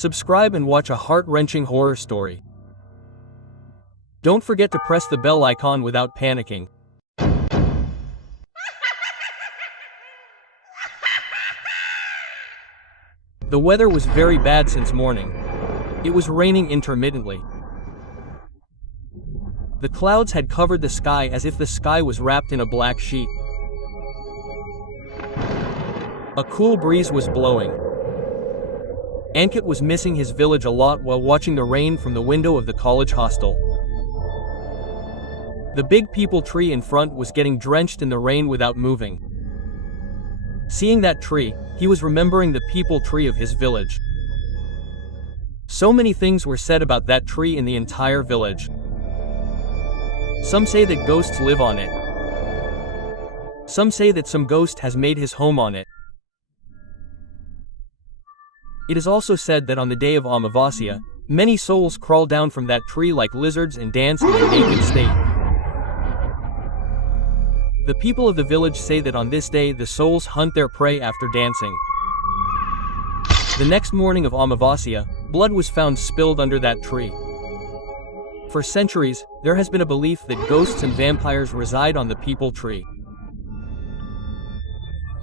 Subscribe and watch a heart-wrenching horror story. Don't forget to press the bell icon without panicking. The weather was very bad since morning. It was raining intermittently. The clouds had covered the sky as if the sky was wrapped in a black sheet. A cool breeze was blowing. Ankit was missing his village a lot while watching the rain from the window of the college hostel. The big peepal tree in front was getting drenched in the rain without moving. Seeing that tree, he was remembering the peepal tree of his village. So many things were said about that tree in the entire village. Some say that ghosts live on it. Some say that some ghost has made his home on it. It is also said that on the day of Amavasya, many souls crawl down from that tree like lizards and dance in a naked state. The people of the village say that on this day the souls hunt their prey after dancing. The next morning of Amavasya, blood was found spilled under that tree. For centuries, there has been a belief that ghosts and vampires reside on the peepal tree.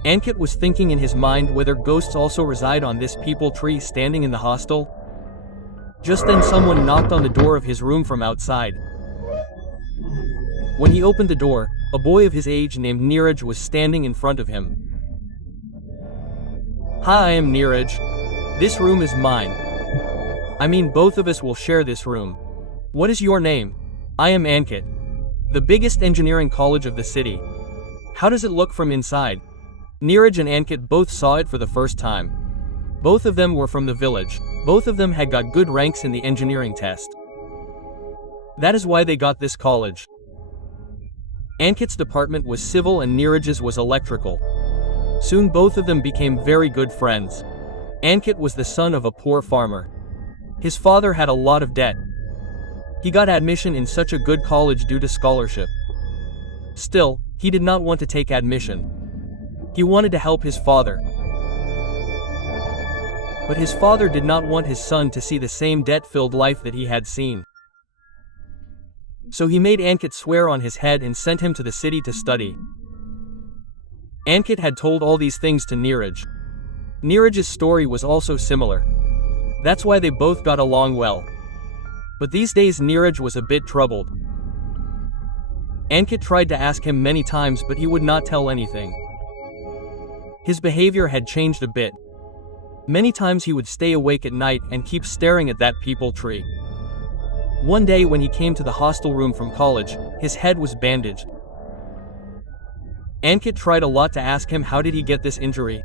Ankit was thinking in his mind whether ghosts also reside on this peepal tree standing in the hostel. Just then someone knocked on the door of his room from outside. When he opened the door, a boy of his age named Neeraj was standing in front of him. "Hi, I am Neeraj. This room is mine. I mean, both of us will share this room. What is your name?" "I am Ankit. The biggest engineering college of the city. How does it look from inside?" Neeraj and Ankit both saw it for the first time. Both of them were from the village. Both of them had got good ranks in the engineering test. That is why they got this college. Ankit's department was civil and Neeraj's was electrical. Soon both of them became very good friends. Ankit was the son of a poor farmer. His father had a lot of debt. He got admission in such a good college due to scholarship. Still, he did not want to take admission. He wanted to help his father. But his father did not want his son to see the same debt-filled life that he had seen. So he made Ankit swear on his head and sent him to the city to study. Ankit had told all these things to Neeraj. Neeraj's story was also similar. That's why they both got along well. But these days Neeraj was a bit troubled. Ankit tried to ask him many times but he would not tell anything. His behavior had changed a bit. Many times he would stay awake at night and keep staring at that peepal tree. One day when he came to the hostel room from college, his head was bandaged. Ankit tried a lot to ask him how did he get this injury.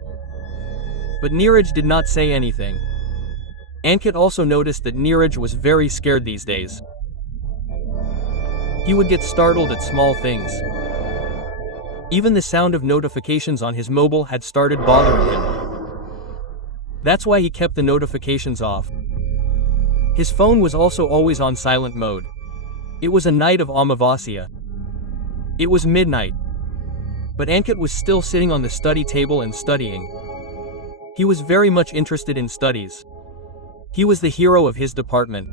But Neeraj did not say anything. Ankit also noticed that Neeraj was very scared these days. He would get startled at small things. Even the sound of notifications on his mobile had started bothering him. That's why he kept the notifications off. His phone was also always on silent mode. It was a night of Amavasya. It was midnight. But Ankit was still sitting on the study table and studying. He was very much interested in studies. He was the hero of his department.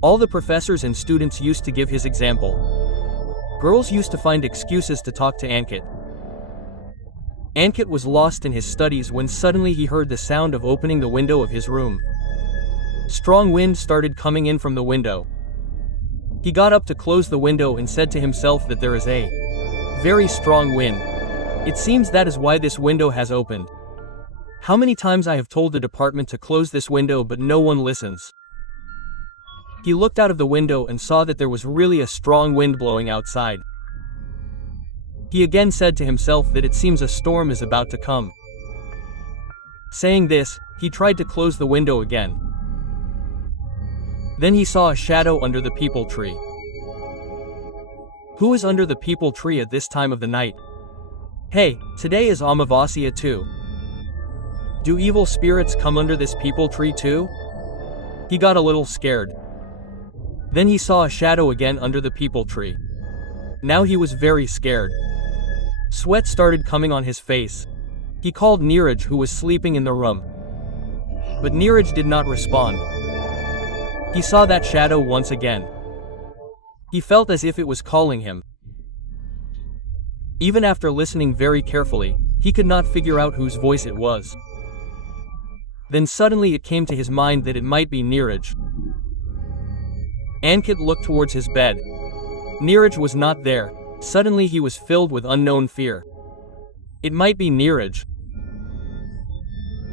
All the professors and students used to give his example. Girls used to find excuses to talk to Ankit. Ankit was lost in his studies when suddenly he heard the sound of opening the window of his room. Strong wind started coming in from the window. He got up to close the window and said to himself that there is a very strong wind. It seems that is why this window has opened. How many times I have told the department to close this window but no one listens. He looked out of the window and saw that there was really a strong wind blowing outside. He again said to himself that it seems a storm is about to come. Saying this, he tried to close the window again. Then he saw a shadow under the peepal tree. Who is under the peepal tree at this time of the night? Hey, today is Amavasya too. Do evil spirits come under this peepal tree too? He got a little scared. Then he saw a shadow again under the peepal tree. Now he was very scared. Sweat started coming on his face. He called Neeraj, who was sleeping in the room. But Neeraj did not respond. He saw that shadow once again. He felt as if it was calling him. Even after listening very carefully, he could not figure out whose voice it was. Then suddenly it came to his mind that it might be Neeraj. Ankit looked towards his bed. Neeraj was not there. Suddenly he was filled with unknown fear. It might be Neeraj.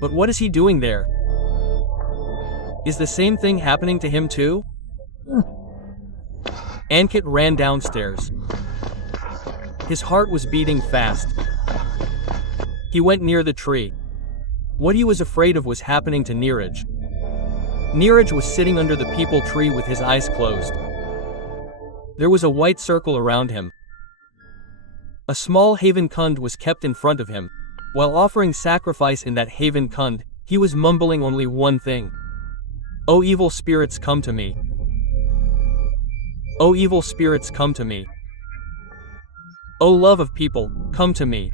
But what is he doing there? Is the same thing happening to him too? Ankit ran downstairs. His heart was beating fast. He went near the tree. What he was afraid of was happening to Neeraj. Neeraj was sitting under the peepal tree with his eyes closed. There was a white circle around him. A small Haven Kund was kept in front of him. While offering sacrifice in that Haven Kund, he was mumbling only one thing. "O evil spirits, come to me. O evil spirits, come to me. O love of people, come to me.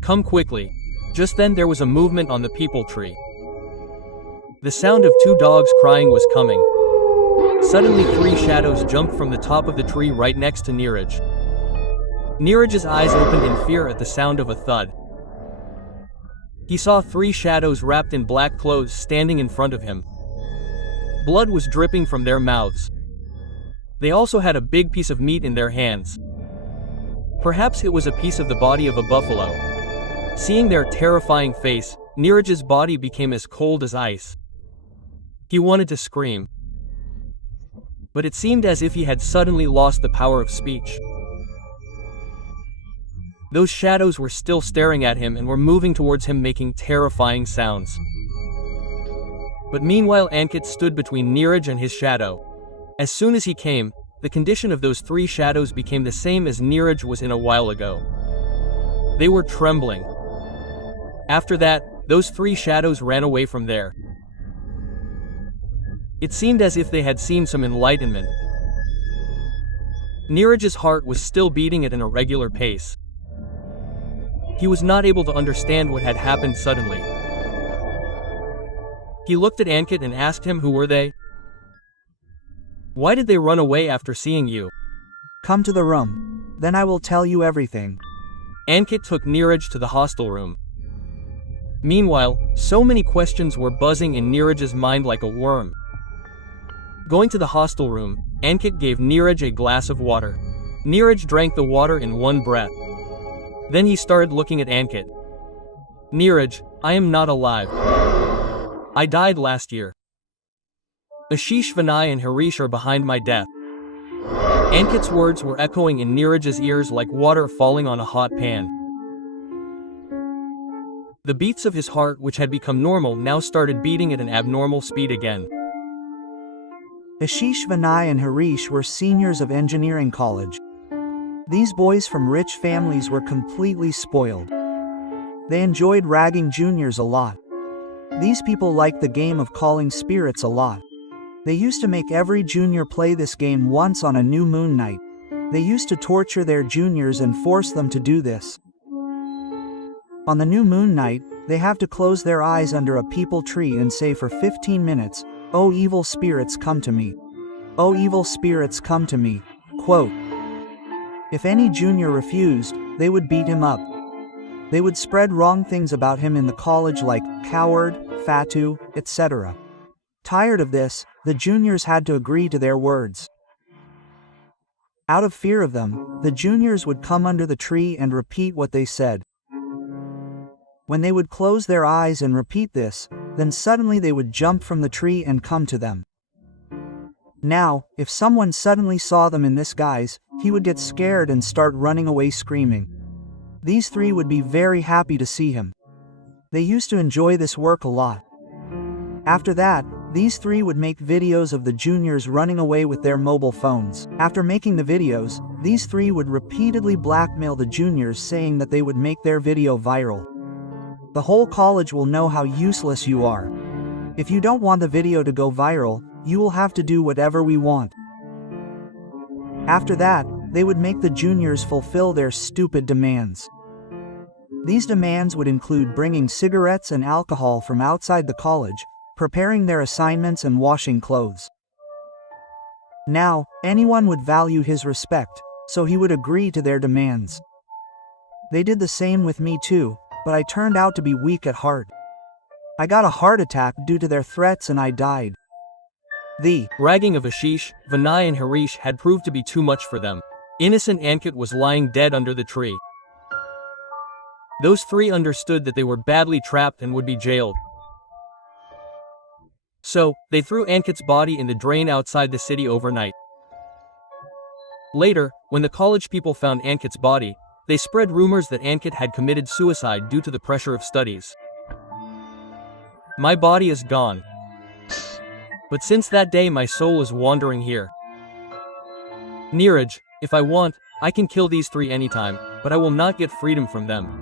Come quickly." Just then there was a movement on the peepal tree. The sound of two dogs crying was coming. Suddenly 3 shadows jumped from the top of the tree right next to Neeraj. Neeraj's eyes opened in fear at the sound of a thud. He saw 3 shadows wrapped in black clothes standing in front of him. Blood was dripping from their mouths. They also had a big piece of meat in their hands. Perhaps it was a piece of the body of a buffalo. Seeing their terrifying face, Neeraj's body became as cold as ice. He wanted to scream. But it seemed as if he had suddenly lost the power of speech. Those shadows were still staring at him and were moving towards him, making terrifying sounds. But meanwhile Ankit stood between Neeraj and his shadow. As soon as he came, the condition of those 3 shadows became the same as Neeraj was in a while ago. They were trembling. After that, those 3 shadows ran away from there. It seemed as if they had seen some enlightenment. Neeraj's heart was still beating at an irregular pace. He was not able to understand what had happened suddenly. He looked at Ankit and asked him who were they? Why did they run away after seeing you? Come to the room. Then I will tell you everything. Ankit took Neeraj to the hostel room. Meanwhile, so many questions were buzzing in Neeraj's mind like a worm. Going to the hostel room, Ankit gave Neeraj a glass of water. Neeraj drank the water in one breath. Then he started looking at Ankit. "Neeraj, I am not alive. I died last year. Ashish, Vinay and Harish are behind my death." Ankit's words were echoing in Neeraj's ears like water falling on a hot pan. The beats of his heart, which had become normal, now started beating at an abnormal speed again. Ashish, Vinay and Harish were seniors of engineering college. These boys from rich families were completely spoiled. They enjoyed ragging juniors a lot. These people liked the game of calling spirits a lot. They used to make every junior play this game once on a new moon night. They used to torture their juniors and force them to do this. On the new moon night, they have to close their eyes under a peepal tree and say for 15 minutes, "O evil spirits, come to me. O evil spirits, come to me." Quote. If any junior refused, they would beat him up. They would spread wrong things about him in the college like coward, fatu, etc. Tired of this, the juniors had to agree to their words. Out of fear of them, the juniors would come under the tree and repeat what they said. When they would close their eyes and repeat this, then suddenly they would jump from the tree and come to them. Now, if someone suddenly saw them in this guise, he would get scared and start running away screaming. These 3 would be very happy to see him. They used to enjoy this work a lot. After that, these 3 would make videos of the juniors running away with their mobile phones. After making the videos, these 3 would repeatedly blackmail the juniors, saying that they would make their video viral. The whole college will know how useless you are. If you don't want the video to go viral, you will have to do whatever we want. After that, they would make the juniors fulfill their stupid demands. These demands would include bringing cigarettes and alcohol from outside the college, preparing their assignments and washing clothes. Now, anyone would value his respect, so he would agree to their demands. They did the same with me too, but I turned out to be weak at heart. I got a heart attack due to their threats and I died. The ragging of Ashish, Vinay and Harish had proved to be too much for them. Innocent Ankit was lying dead under the tree. Those three understood that they were badly trapped and would be jailed. So, they threw Ankit's body in the drain outside the city overnight. Later, when the college people found Ankit's body, they spread rumors that Ankit had committed suicide due to the pressure of studies. My body is gone. But since that day my soul is wandering here. Neeraj, if I want, I can kill these three anytime, but I will not get freedom from them.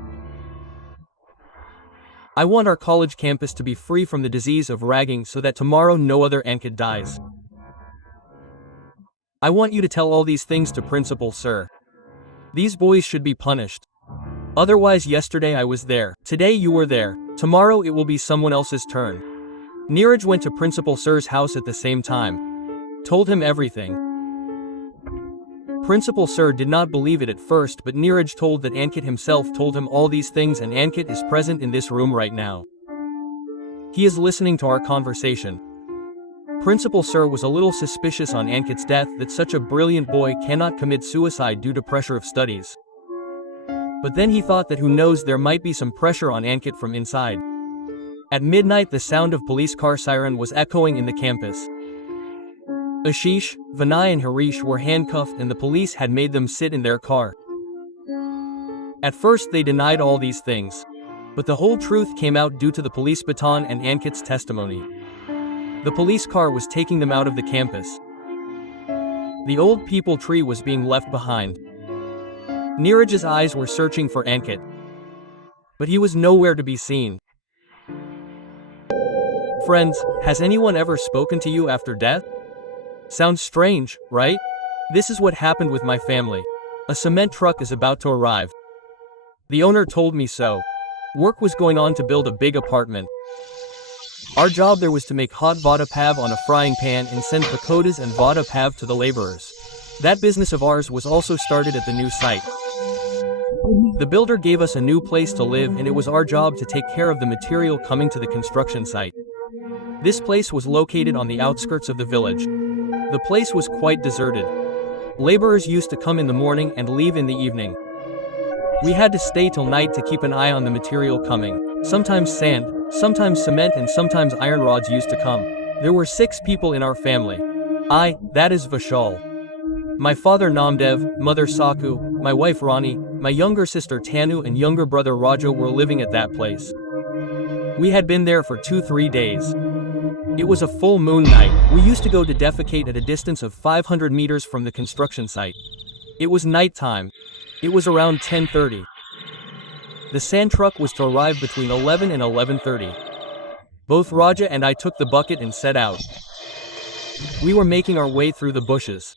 I want our college campus to be free from the disease of ragging so that tomorrow no other Ankit dies. I want you to tell all these things to Principal Sir. These boys should be punished. Otherwise yesterday I was there, today you were there, tomorrow it will be someone else's turn. Neeraj went to Principal Sir's house at the same time. Told him everything. Principal Sir did not believe it at first, but Neeraj told that Ankit himself told him all these things and Ankit is present in this room right now. He is listening to our conversation. Principal Sir was a little suspicious on Ankit's death, that such a brilliant boy cannot commit suicide due to pressure of studies. But then he thought that who knows, there might be some pressure on Ankit from inside. At midnight the sound of police car siren was echoing in the campus. Ashish, Vinay and Harish were handcuffed and the police had made them sit in their car. At first they denied all these things. But the whole truth came out due to the police baton and Ankit's testimony. The police car was taking them out of the campus. The old people tree was being left behind. Neeraj's eyes were searching for Ankit. But he was nowhere to be seen. Friends, has anyone ever spoken to you after death? Sounds strange, right? This is what happened with my family. A cement truck is about to arrive. The owner told me so. Work was going on to build a big apartment. Our job there was to make hot vada pav on a frying pan and send pakodas and vada pav to the laborers. That business of ours was also started at the new site. The builder gave us a new place to live and it was our job to take care of the material coming to the construction site. This place was located on the outskirts of the village. The place was quite deserted. Laborers used to come in the morning and leave in the evening. We had to stay till night to keep an eye on the material coming. Sometimes sand, sometimes cement and sometimes iron rods used to come. There were 6 people in our family. That is Vishal. My father Namdev, mother Saku, my wife Rani, my younger sister Tanu and younger brother Raja were living at that place. We had been there for 2-3 days. It was a full moon night. We used to go to defecate at a distance of 500 meters from the construction site. It was nighttime. It was around 10:30. The sand truck was to arrive between 11 and 11:30. Both Raja and I took the bucket and set out. We were making our way through the bushes.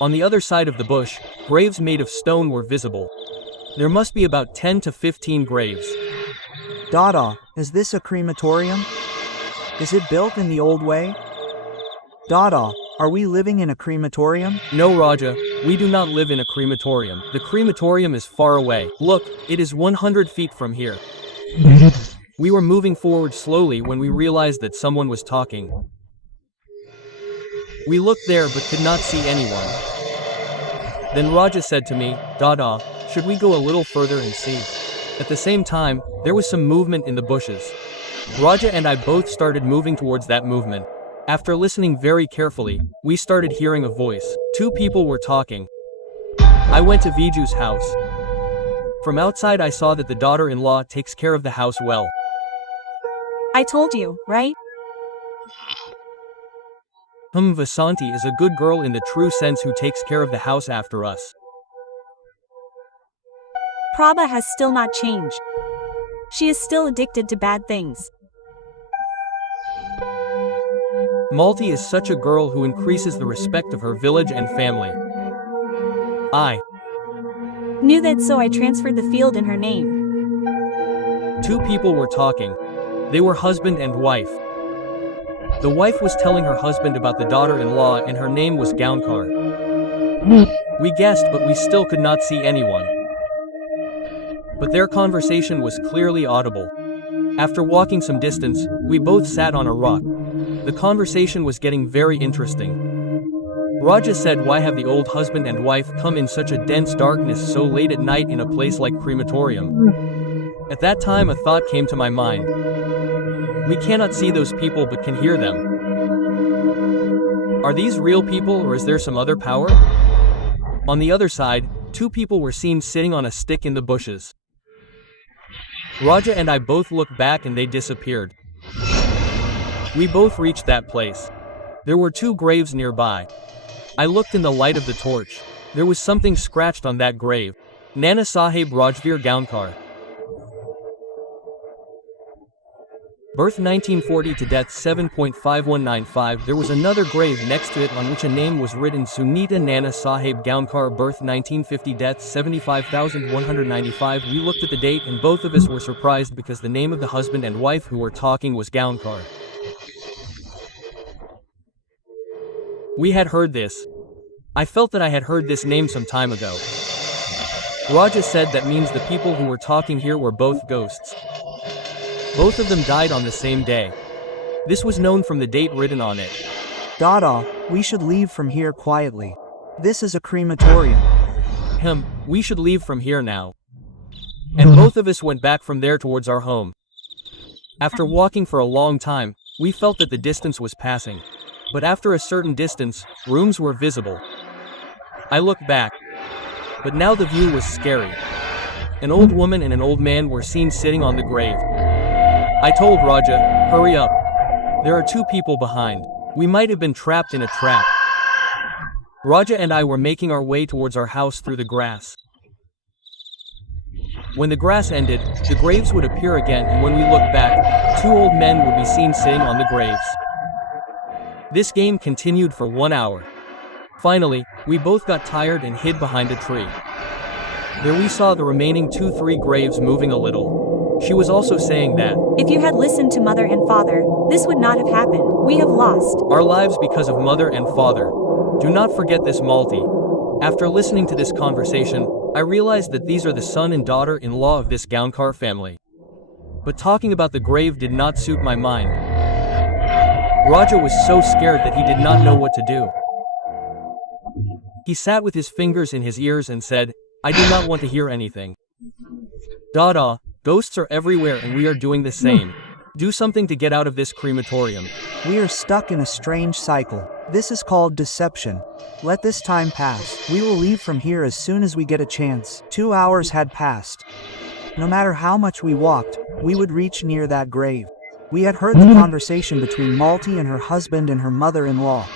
On the other side of the bush, graves made of stone were visible. There must be about 10 to 15 graves. Dada, is this a crematorium? Is it built in the old way? Dada, are we living in a crematorium? No Raja, we do not live in a crematorium. The crematorium is far away. Look, it is 100 feet from here. We were moving forward slowly when we realized that someone was talking. We looked there but could not see anyone. Then Raja said to me, Dada, should we go a little further and see? At the same time, there was some movement in the bushes. Raja and I both started moving towards that movement. After listening very carefully, we started hearing a voice. 2 people were talking. I went to Viju's house. From outside I saw that the daughter-in-law takes care of the house well. I told you, right? Vasanti is a good girl in the true sense who takes care of the house after us. Prabha has still not changed. She is still addicted to bad things. Malti is such a girl who increases the respect of her village and family. Knew that, so I transferred the field in her name. Two people were talking. They were husband and wife. The wife was telling her husband about the daughter-in-law, and her name was Khoenchha. We guessed, but we still could not see anyone. But their conversation was clearly audible. After walking some distance, we both sat on a rock. The conversation was getting very interesting. Raja said, "Why have the old husband and wife come in such a dense darkness so late at night in a place like crematorium?" At that time a thought came to my mind. We cannot see those people but can hear them. Are these real people, or is there some other power? On the other side, two people were seen sitting on a stick in the bushes. Raja and I both looked back and they disappeared. We both reached that place. There were two graves nearby. I looked in the light of the torch. There was something scratched on that grave. Nana Sahib Rajveer Khoenchha. Birth 1940 to death 7.5195. There was another grave next to it on which a name was written, Sunita Nana Sahib Khoenchha. Birth 1950, death 75,195. We looked at the date and both of us were surprised because the name of the husband and wife who were talking was Khoenchha. We had heard this. I felt that I had heard this name some time ago. Raja said that means the people who were talking here were both ghosts. Both of them died on the same day. This was known from the date written on it. Dada, we should leave from here quietly. This is a crematorium. We should leave from here now. And both of us went back from there towards our home. After walking for a long time, we felt that the distance was passing. But after a certain distance, rooms were visible. I looked back. But now the view was scary. An old woman and an old man were seen sitting on the grave. I told Raja, "Hurry up. There are two people behind. We might have been trapped in a trap." Raja and I were making our way towards our house through the grass. When the grass ended, the graves would appear again, and when we looked back, two old men would be seen sitting on the graves. This game continued for 1 hour. Finally, we both got tired and hid behind a tree. There we saw the remaining 2-3 graves moving a little. She was also saying that, "If you had listened to mother and father, this would not have happened. We have lost our lives because of mother and father. Do not forget this, Malti." After listening to this conversation, I realized that these are the son and daughter-in-law of this Khoenchha family. But talking about the grave did not suit my mind. Raja was so scared that he did not know what to do. He sat with his fingers in his ears and said, "I do not want to hear anything. Dada, ghosts are everywhere and we are doing the same. Do something to get out of this crematorium." We are stuck in a strange cycle. This is called deception. Let this time pass. We will leave from here as soon as we get a chance. 2 hours had passed. No matter how much we walked, we would reach near that grave. We had heard the conversation between Malti and her husband and her mother-in-law.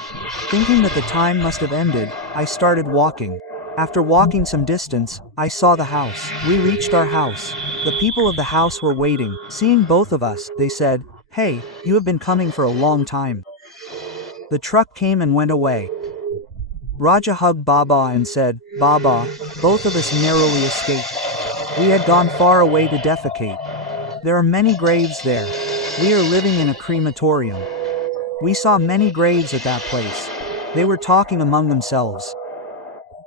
Thinking that the time must have ended, I started walking. After walking some distance, I saw the house. We reached our house. The people of the house were waiting. Seeing both of us, they said, "Hey, you have been coming for a long time." The truck came and went away. Raja hugged Baba and said, "Baba, both of us narrowly escaped. We had gone far away to defecate. There are many graves there. We are living in a crematorium. We saw many graves at that place. They were talking among themselves.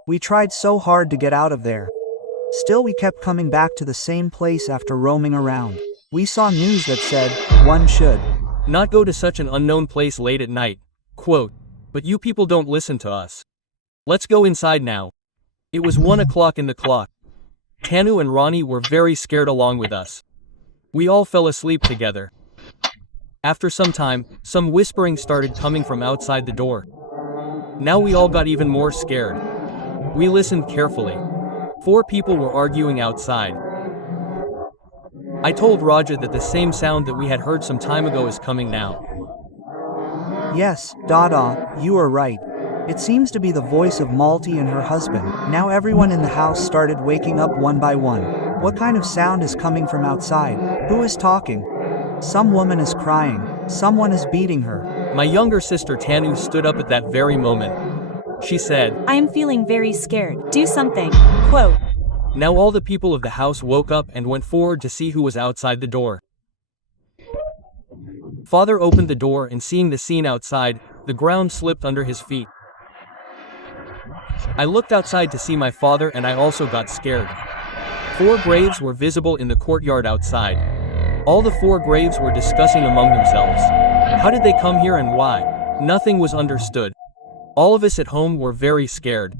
We tried so hard to get out of there. Still we kept coming back to the same place after roaming around. We saw news that said, one should not go to such an unknown place late at night. Quote, but you people don't listen to us. Let's go inside now. It was 1 o'clock in the clock. Tanu and Ronnie were very scared along with us. We all fell asleep together. After some time, some whispering started coming from outside the door. Now we all got even more scared. We listened carefully. 4 people were arguing outside. I told Raja that the same sound that we had heard some time ago is coming now. Yes, Dada, you are right. It seems to be the voice of Malti and her husband. Now everyone in the house started waking up one by one. What kind of sound is coming from outside? Who is talking? Some woman is crying. Someone is beating her. My younger sister Tanu stood up at that very moment. She said, "I am feeling very scared. Do something." Quote. Now all the people of the house woke up and went forward to see who was outside the door. Father opened the door and seeing the scene outside, the ground slipped under his feet. I looked outside to see my father and I also got scared. 4 graves were visible in the courtyard outside. All the 4 graves were discussing among themselves. How did they come here and why? Nothing was understood. All of us at home were very scared.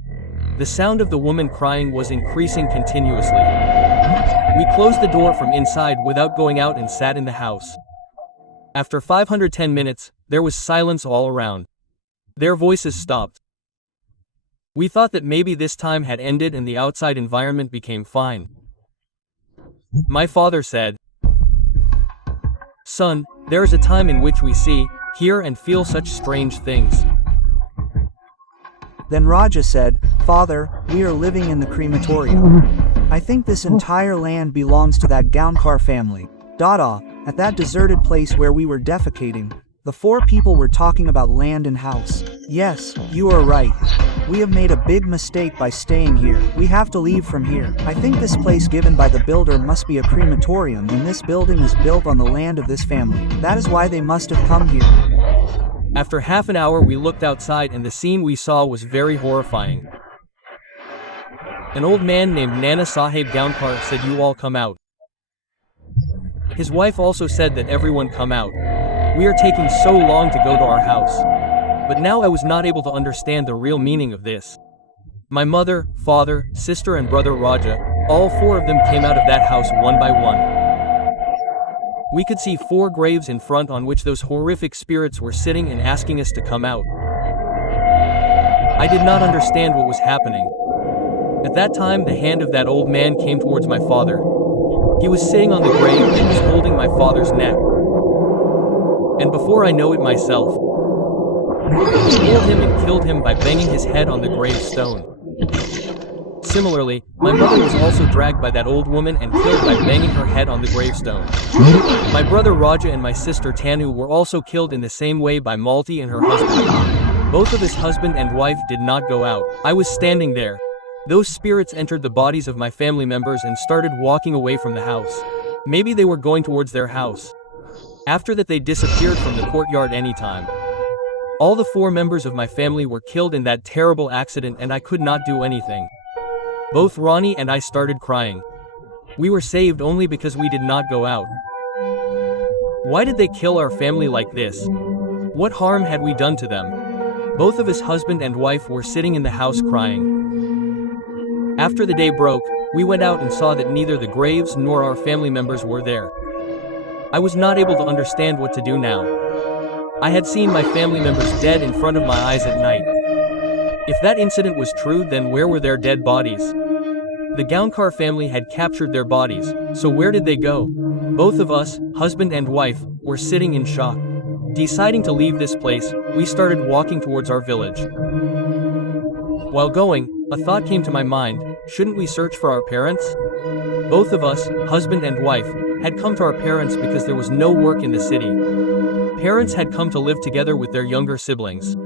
The sound of the woman crying was increasing continuously. We closed the door from inside without going out and sat in the house. After 510 minutes, there was silence all around. Their voices stopped. We thought that maybe this time had ended and the outside environment became fine. My father said, "Son, there is a time in which we see, hear and feel such strange things." Then Raja said, "Father, we are living in the crematorium. I think this entire land belongs to that Khoenchha family. Dada, at that deserted place where we were defecating, the 4 people were talking about land and house. Yes, you are right. We have made a big mistake by staying here. We have to leave from here. I think this place given by the builder must be a crematorium and this building is built on the land of this family. That is why they must have come here." After half an hour we looked outside and the scene we saw was very horrifying. An old man named Nana Sahib Khoenchha said, "You all come out." His wife also said that everyone come out. We are taking so long to go to our house. But now I was not able to understand the real meaning of this. My mother, father, sister and brother Raja, all 4 of them came out of that house one by one. We could see 4 graves in front on which those horrific spirits were sitting and asking us to come out. I did not understand what was happening. At that time the hand of that old man came towards my father. He was sitting on the grave and was holding my father's neck. And before I know it myself, he pulled him and killed him by banging his head on the gravestone. Similarly, my mother was also dragged by that old woman and killed by banging her head on the gravestone. My brother Raja and my sister Tanu were also killed in the same way by Malti and her husband. Both of his husband and wife did not go out. I was standing there. Those spirits entered the bodies of my family members and started walking away from the house. Maybe they were going towards their house. After that they disappeared from the courtyard anytime. All the 4 members of my family were killed in that terrible accident and I could not do anything. Both Ronnie and I started crying. We were saved only because we did not go out. Why did they kill our family like this? What harm had we done to them? Both of his husband and wife were sitting in the house crying. After the day broke, we went out and saw that neither the graves nor our family members were there. I was not able to understand what to do now. I had seen my family members dead in front of my eyes at night. If that incident was true, then where were their dead bodies? The Khoenchha family had captured their bodies, so where did they go? Both of us, husband and wife, were sitting in shock. Deciding to leave this place, we started walking towards our village. While going, a thought came to my mind, shouldn't we search for our parents? Both of us, husband and wife, had come to our parents because there was no work in the city. Parents had come to live together with their younger siblings.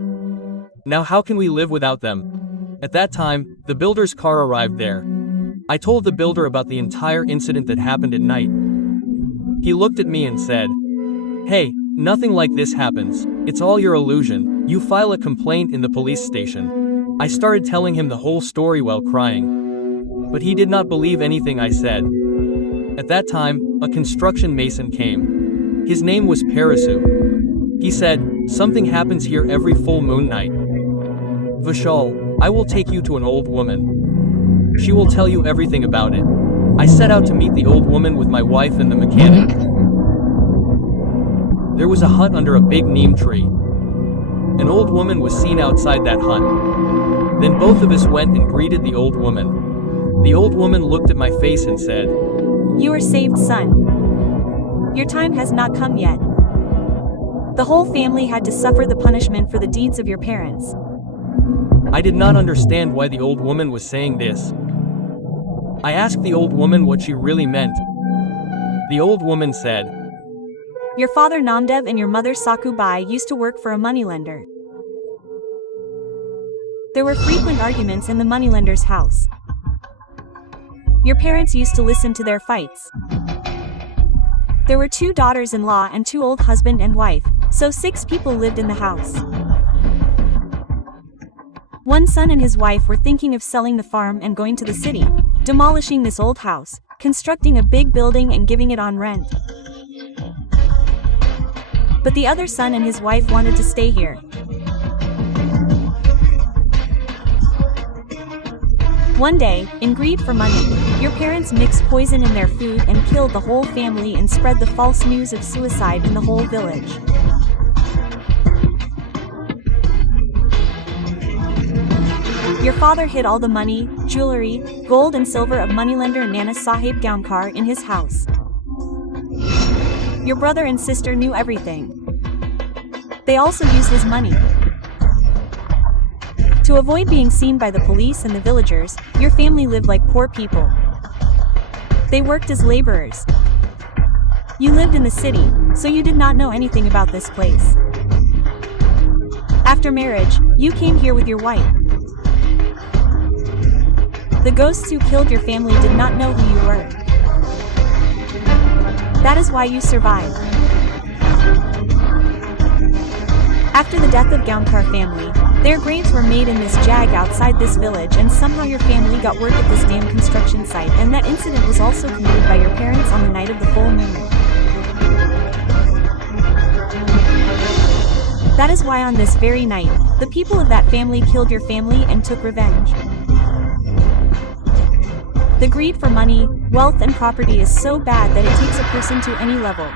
Now how can we live without them? At that time, the builder's car arrived there. I told the builder about the entire incident that happened at night. He looked at me and said, "Hey, nothing like this happens. It's all your illusion. You file a complaint in the police station." I started telling him the whole story while crying. But he did not believe anything I said. At that time, a construction mason came. His name was Parasu. He said, "Something happens here every full moon night. Vishal, I will take you to an old woman. She will tell you everything about it." I set out to meet the old woman with my wife and the mechanic. There was a hut under a big neem tree. An old woman was seen outside that hut. Then both of us went and greeted the old woman. The old woman looked at my face and said, "You are saved, son. Your time has not come yet. The whole family had to suffer the punishment for the deeds of your parents." I did not understand why the old woman was saying this. I asked the old woman what she really meant. The old woman said, "Your father Namdev and your mother Sakubai used to work for a moneylender. There were frequent arguments in the moneylender's house. your parents used to listen to their fights. There were 2 daughters-in-law and 2 old husband and wife, so 6 people lived in the house. One son and his wife were thinking of selling the farm and going to the city, demolishing this old house, constructing a big building and giving it on rent. But the other son and his wife wanted to stay here. One day, in greed for money, your parents mixed poison in their food and killed the whole family and spread the false news of suicide in the whole village. Your father hid all the money, jewelry, gold and silver of moneylender Nana Sahib Gaunkar in his house. Your brother and sister knew everything. They also used his money. To avoid being seen by the police and the villagers, your family lived like poor people. They worked as laborers. You lived in the city, so you did not know anything about this place. After marriage, you came here with your wife. The ghosts who killed your family did not know who you were. That is why you survived. After the death of Gaunkar family, their graves were made in this jag outside this village, and somehow your family got work at this dam construction site, and that incident was also committed by your parents on the night of the full moon. That is why on this very night, the people of that family killed your family and took revenge. The greed for money, wealth and property is so bad that it takes a person to any level.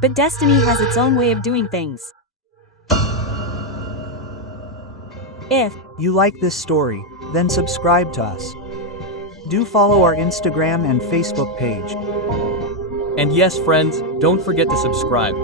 But destiny has its own way of doing things. If you like this story, then subscribe to us. Do follow our Instagram and Facebook page. And yes, friends, don't forget to subscribe.